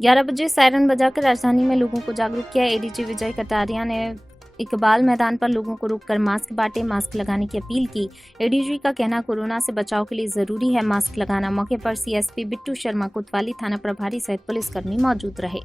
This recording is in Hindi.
11 बजे सायरन बजाकर राजधानी में लोगों को जागरूक किया। एडीजी विजय कटारिया ने इकबाल मैदान पर लोगों को रोककर मास्क बांटे, मास्क लगाने की अपील की। एडीजी का कहना कोरोना से बचाव के लिए जरूरी है मास्क लगाना। मौके पर सीएसपी बिट्टू शर्मा, कोतवाली थाना प्रभारी सहित पुलिसकर्मी मौजूद रहे।